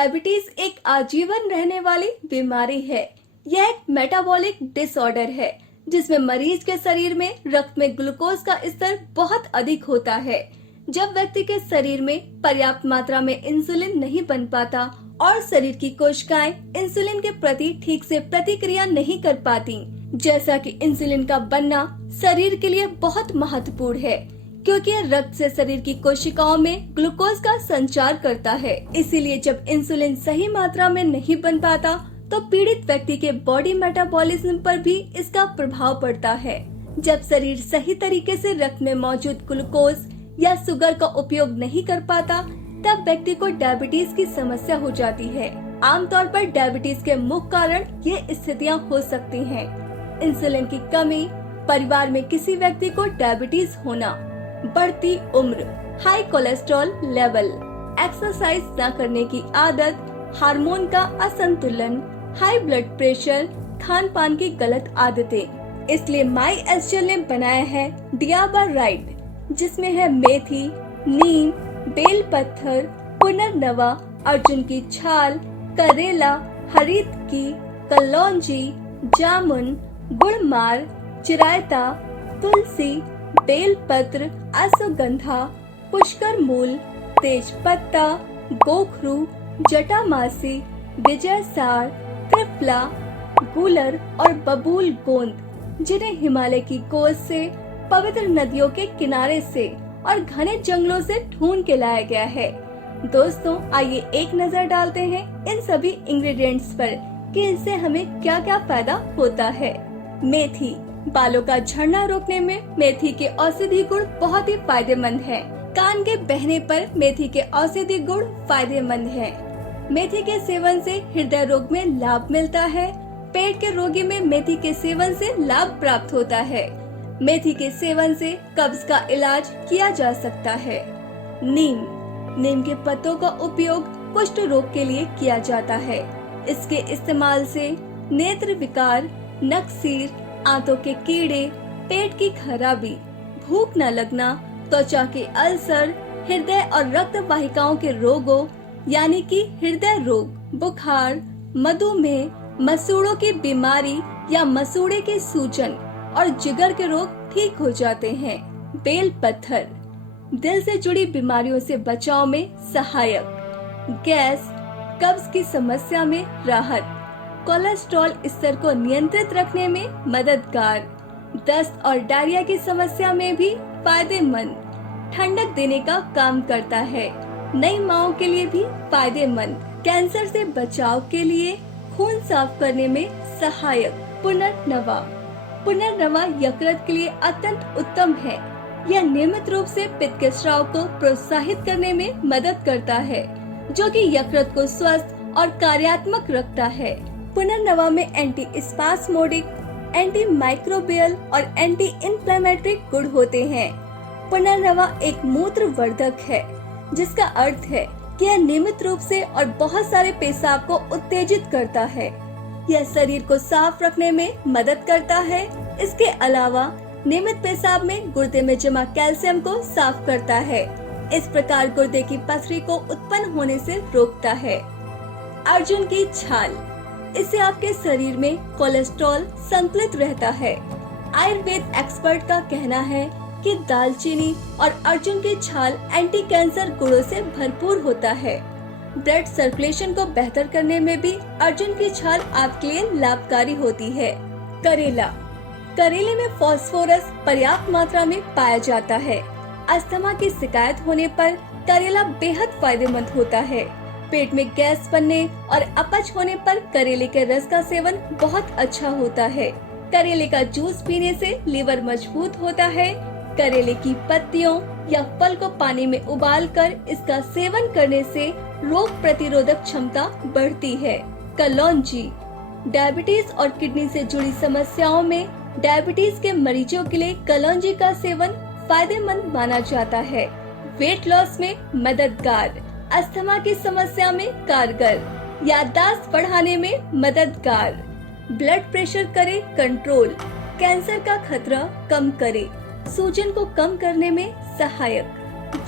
Diabetes एक आजीवन रहने वाली बीमारी है। यह एक मेटाबॉलिक डिसऑर्डर है जिसमें मरीज के शरीर में रक्त में ग्लूकोज का स्तर बहुत अधिक होता है। जब व्यक्ति के शरीर में पर्याप्त मात्रा में इंसुलिन नहीं बन पाता और शरीर की कोशिकाएं इंसुलिन के प्रति ठीक से प्रतिक्रिया नहीं कर पाती, जैसा कि इंसुलिन का बनना शरीर के लिए बहुत महत्वपूर्ण है क्योंकि यह रक्त से शरीर की कोशिकाओं में ग्लूकोज का संचार करता है। इसीलिए जब इंसुलिन सही मात्रा में नहीं बन पाता तो पीड़ित व्यक्ति के बॉडी मेटाबॉलिज्म पर भी इसका प्रभाव पड़ता है। जब शरीर सही तरीके से रक्त में मौजूद ग्लूकोज या शुगर का उपयोग नहीं कर पाता तब व्यक्ति को डायबिटीज की समस्या हो जाती है। आमतौर पर डायबिटीज के मुख्य कारण ये स्थितियाँ हो सकती हैं: इंसुलिन की कमी, परिवार में किसी व्यक्ति को डायबिटीज होना, बढ़ती उम्र, हाई कोलेस्ट्रॉल लेवल, एक्सरसाइज न करने की आदत, हार्मोन का असंतुलन, हाई ब्लड प्रेशर, खान पान की गलत आदतें। इसलिए माई एस्चर ने बनाया है डियाबा राइट, जिसमें है मेथी, नीम, बेल पत्थर, पुनर्नवा, अर्जुन की छाल, करेला, हरित की, कलौंजी, जामुन, गुड़मार, चिरायता, तुलसी, बेल पत्र, अश्वगंधा, पुष्कर मूल, तेज पत्ता, गोखरू, जटामासी, विजय सार, त्रिफला, गूलर और बबूल गोंद, जिन्हें हिमालय की गोद से, पवित्र नदियों के किनारे से और घने जंगलों से ढूंढ के लाया गया है। दोस्तों, आइए एक नजर डालते हैं इन सभी इंग्रेडिएंट्स पर कि इनसे हमें क्या क्या फायदा होता है। मेथी, बालों का झड़ना रोकने में मेथी के औषधि गुण बहुत ही फायदेमंद हैं। कान के बहने पर मेथी के औषधि गुण फायदेमंद हैं। मेथी के सेवन से हृदय रोग में लाभ मिलता है। पेट के रोगी में मेथी के सेवन से लाभ प्राप्त होता है। मेथी के सेवन से कब्ज का इलाज किया जा सकता है। नीम के पत्तों का उपयोग कुष्ठ रोग के लिए किया जाता है। इसके इस्तेमाल से नेत्र विकार, नक्सीर, आंतों के कीड़े, पेट की खराबी, भूख न लगना, त्वचा के अल्सर, हृदय और रक्त वाहिकाओं के रोगों यानी कि हृदय रोग, बुखार, मधुमेह, मसूड़ों की बीमारी या मसूड़े के सूजन और जिगर के रोग ठीक हो जाते हैं। बेल पत्थर, दिल से जुड़ी बीमारियों से बचाव में सहायक, गैस, कब्ज की समस्या में राहत, कोलेस्ट्रॉल स्तर को नियंत्रित रखने में मददगार, दस्त और डायरिया की समस्या में भी फायदेमंद, ठंडक देने का काम करता है, नई माओं के लिए भी फायदेमंद, कैंसर से बचाव के लिए, खून साफ करने में सहायक। पुनर्नवा यकृत के लिए अत्यंत उत्तम है। यह नियमित रूप से पित्त के स्राव को प्रोत्साहित करने में मदद करता है, जो कि यकृत को स्वस्थ और कार्यात्मक रखता है। पुनर्नवा में एंटी स्पास्मोडिक, एंटी माइक्रोबियल और एंटी इन्फ्लेमेटरी गुण होते हैं। पुनर्नवा एक मूत्रवर्धक है, जिसका अर्थ है कि यह नियमित रूप से और बहुत सारे पेशाब को उत्तेजित करता है। यह शरीर को साफ रखने में मदद करता है। इसके अलावा नियमित पेशाब में गुर्दे में जमा कैल्शियम को साफ करता है। इस प्रकार गुर्दे की पथरी को उत्पन्न होने से रोकता है। अर्जुन की छाल, इससे आपके शरीर में कोलेस्ट्रॉल संतुलित रहता है। आयुर्वेद एक्सपर्ट का कहना है कि दालचीनी और अर्जुन की छाल एंटी कैंसर गुणों से भरपूर होता है। ब्लड सर्कुलेशन को बेहतर करने में भी अर्जुन की छाल आपके लिए लाभकारी होती है। करेले में फास्फोरस पर्याप्त मात्रा में पाया जाता है। अस्थमा की शिकायत होने पर करेला बेहद फायदेमंद होता है। पेट में गैस बनने और अपच होने पर करेले के रस का सेवन बहुत अच्छा होता है। करेले का जूस पीने से लीवर मजबूत होता है। करेले की पत्तियों या फल को पानी में उबालकर इसका सेवन करने से रोग प्रतिरोधक क्षमता बढ़ती है। कलौंजी, डायबिटीज और किडनी से जुड़ी समस्याओं में डायबिटीज के मरीजों के लिए कलौंजी का सेवन फायदेमंद माना जाता है। वेट लॉस में मददगार, अस्थमा की समस्या में कारगर, याददाश्त बढ़ाने में मददगार, ब्लड प्रेशर करे कंट्रोल, कैंसर का खतरा कम करे, सूजन को कम करने में सहायक।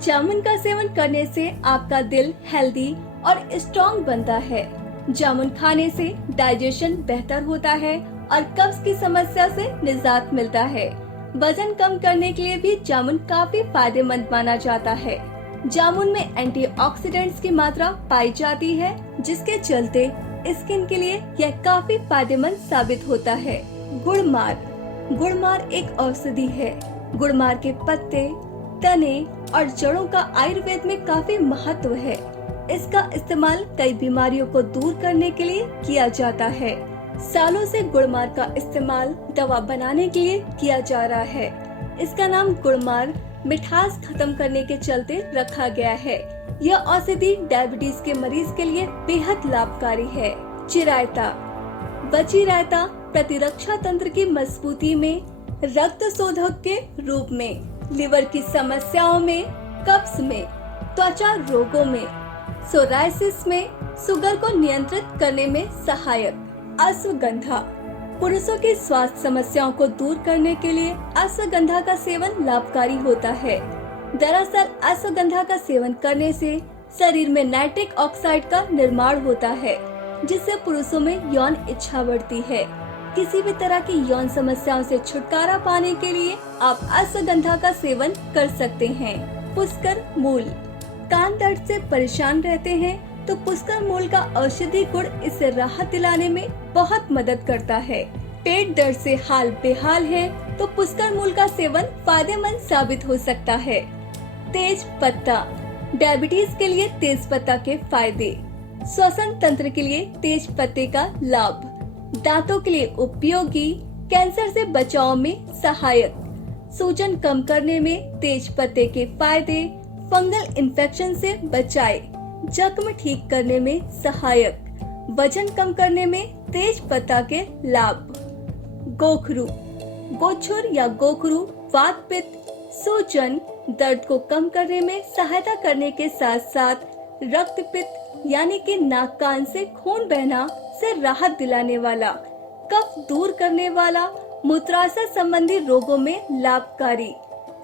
जामुन का सेवन करने से आपका दिल हेल्दी और स्ट्रॉन्ग बनता है। जामुन खाने से डाइजेशन बेहतर होता है और कब्ज की समस्या से निजात मिलता है। वजन कम करने के लिए भी जामुन काफी फायदेमंद माना जाता है। जामुन में एंटीऑक्सीडेंट्स की मात्रा पाई जाती है, जिसके चलते स्किन के लिए यह काफी फायदेमंद साबित होता है। गुड़मार एक औषधि है। गुड़मार के पत्ते, तने और जड़ों का आयुर्वेद में काफी महत्व है। इसका इस्तेमाल कई बीमारियों को दूर करने के लिए किया जाता है। सालों से गुड़मार का इस्तेमाल दवा बनाने के लिए किया जा रहा है। इसका नाम गुड़मार मिठास खत्म करने के चलते रखा गया है। यह औषधि डायबिटीज के मरीज के लिए बेहद लाभकारी है। चिरायता बची रायता प्रतिरक्षा तंत्र की मजबूती में, रक्त शोधक के रूप में, लिवर की समस्याओं में, कब्ज में, त्वचा रोगों में, सोरायसिस में, शुगर को नियंत्रित करने में सहायक। अश्वगंधा पुरुषों की स्वास्थ्य समस्याओं को दूर करने के लिए अश्वगंधा का सेवन लाभकारी होता है। दरअसल अश्वगंधा का सेवन करने से शरीर में नाइट्रिक ऑक्साइड का निर्माण होता है, जिससे पुरुषों में यौन इच्छा बढ़ती है। किसी भी तरह की यौन समस्याओं से छुटकारा पाने के लिए आप अश्वगंधा का सेवन कर सकते हैं। पुष्कर मूल कान दर्द से परेशान रहते हैं तो पुष्कर मूल का औषधि गुण इससे राहत दिलाने में बहुत मदद करता है। पेट दर्द से हाल बेहाल है तो पुष्कर मूल का सेवन फायदेमंद साबित हो सकता है। तेज पत्ता डायबिटीज के लिए तेज पत्ता के फायदे। श्वसन तंत्र के लिए तेज पत्ते का लाभ। दांतों के लिए उपयोगी, कैंसर से बचाव में सहायक। सूजन कम करने में तेज पत्ते के फायदे। फंगल इन्फेक्शन से बचाए, जख्म ठीक करने में सहायक। वजन कम करने में तेज पत्ता के लाभ। गोखरू गोछुर या गोखरू वात पित्त, सूजन, दर्द को कम करने में सहायता करने के साथ साथ रक्त पित्त यानी कि नाक कान से खून बहना से राहत दिलाने वाला, कफ दूर करने वाला, मूत्राशय संबंधी रोगों में लाभकारी,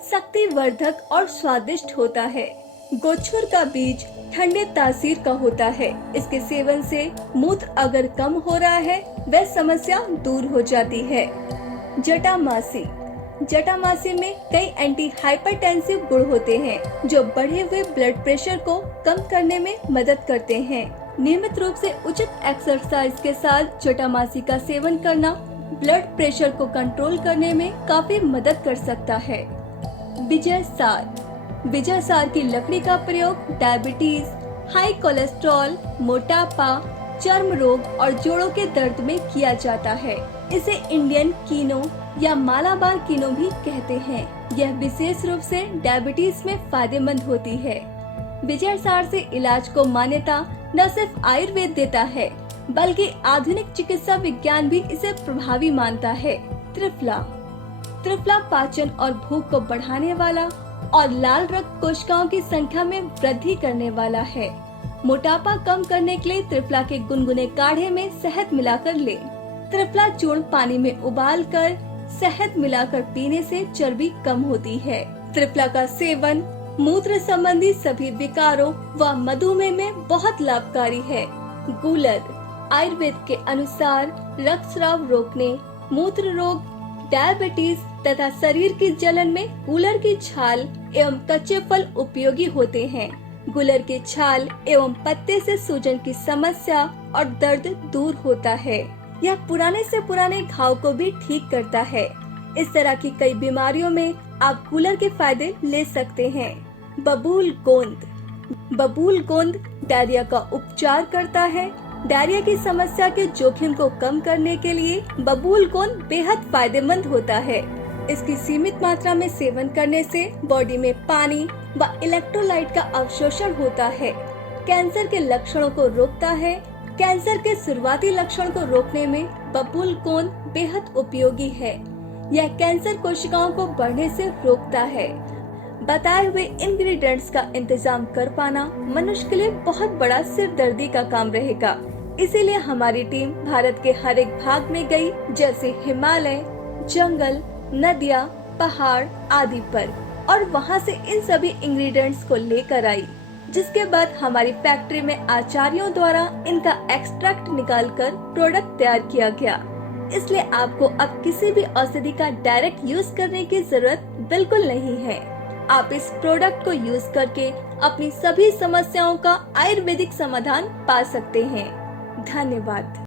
शक्तिवर्धक और स्वादिष्ट होता है। गोछुर का बीज ठंडे तासीर का होता है। इसके सेवन से मूत्र अगर कम हो रहा है वह समस्या दूर हो जाती है। जटामासी में कई एंटी हाइपरटेंसिव गुण होते हैं जो बढ़े हुए ब्लड प्रेशर को कम करने में मदद करते हैं। नियमित रूप से उचित एक्सरसाइज के साथ जटामासी का सेवन करना ब्लड प्रेशर को कंट्रोल करने में काफी मदद कर सकता है। विजय सार की लकड़ी का प्रयोग डायबिटीज, हाई कोलेस्ट्रॉल, मोटापा, चर्म रोग और जोड़ों के दर्द में किया जाता है। इसे इंडियन कीनो या मालाबार कीनो भी कहते हैं। यह विशेष रूप से डायबिटीज में फायदेमंद होती है। विजय सार से इलाज को मान्यता न सिर्फ आयुर्वेद देता है बल्कि आधुनिक चिकित्सा विज्ञान भी इसे प्रभावी मानता है। त्रिफला पाचन और भूख को बढ़ाने वाला और लाल रक्त कोशिकाओं की संख्या में वृद्धि करने वाला है। मोटापा कम करने के लिए त्रिफला के गुनगुने काढ़े में शहद मिलाकर लें। त्रिफला चूर्ण पानी में उबालकर शहद मिलाकर पीने से चर्बी कम होती है। त्रिफला का सेवन मूत्र संबंधी सभी विकारों व मधुमेह में बहुत लाभकारी है। गूलर आयुर्वेद के अनुसार रक्तस्राव रोकने, मूत्र रोग, डायबिटीज तथा शरीर की जलन में गूलर की छाल एवं कच्चे फल उपयोगी होते हैं। गूलर की छाल एवं पत्ते से सूजन की समस्या और दर्द दूर होता है। यह पुराने से पुराने घाव को भी ठीक करता है। इस तरह की कई बीमारियों में आप गूलर के फायदे ले सकते हैं। बबूल गोंद डायरिया का उपचार करता है। डायरिया की समस्या के जोखिम को कम करने के लिए बबूल गोंद बेहद फायदेमंद होता है। इसकी सीमित मात्रा में सेवन करने से बॉडी में पानी व इलेक्ट्रोलाइट का अवशोषण होता है। कैंसर के लक्षणों को रोकता है। कैंसर के शुरुआती लक्षण को रोकने में बबूल गोंद बेहद उपयोगी है। यह कैंसर कोशिकाओं को बढ़ने से रोकता है। बताए हुए इंग्रेडिएंट्स का इंतजाम कर पाना मनुष्य के लिए बहुत बड़ा सिरदर्दी का काम रहेगा। इसीलिए हमारी टीम भारत के हर एक भाग में गई, जैसे हिमालय, जंगल, नदियाँ, पहाड़ आदि पर, और वहाँ से इन सभी इंग्रेडिएंट्स को लेकर आई। जिसके बाद हमारी फैक्ट्री में आचार्यों द्वारा इनका एक्सट्रैक्ट निकालकर प्रोडक्ट तैयार किया गया। इसलिए आपको अब किसी भी औषधि का डायरेक्ट यूज करने की जरूरत बिल्कुल नहीं है। आप इस प्रोडक्ट को यूज करके अपनी सभी समस्याओं का आयुर्वेदिक समाधान पा सकते हैं। धन्यवाद।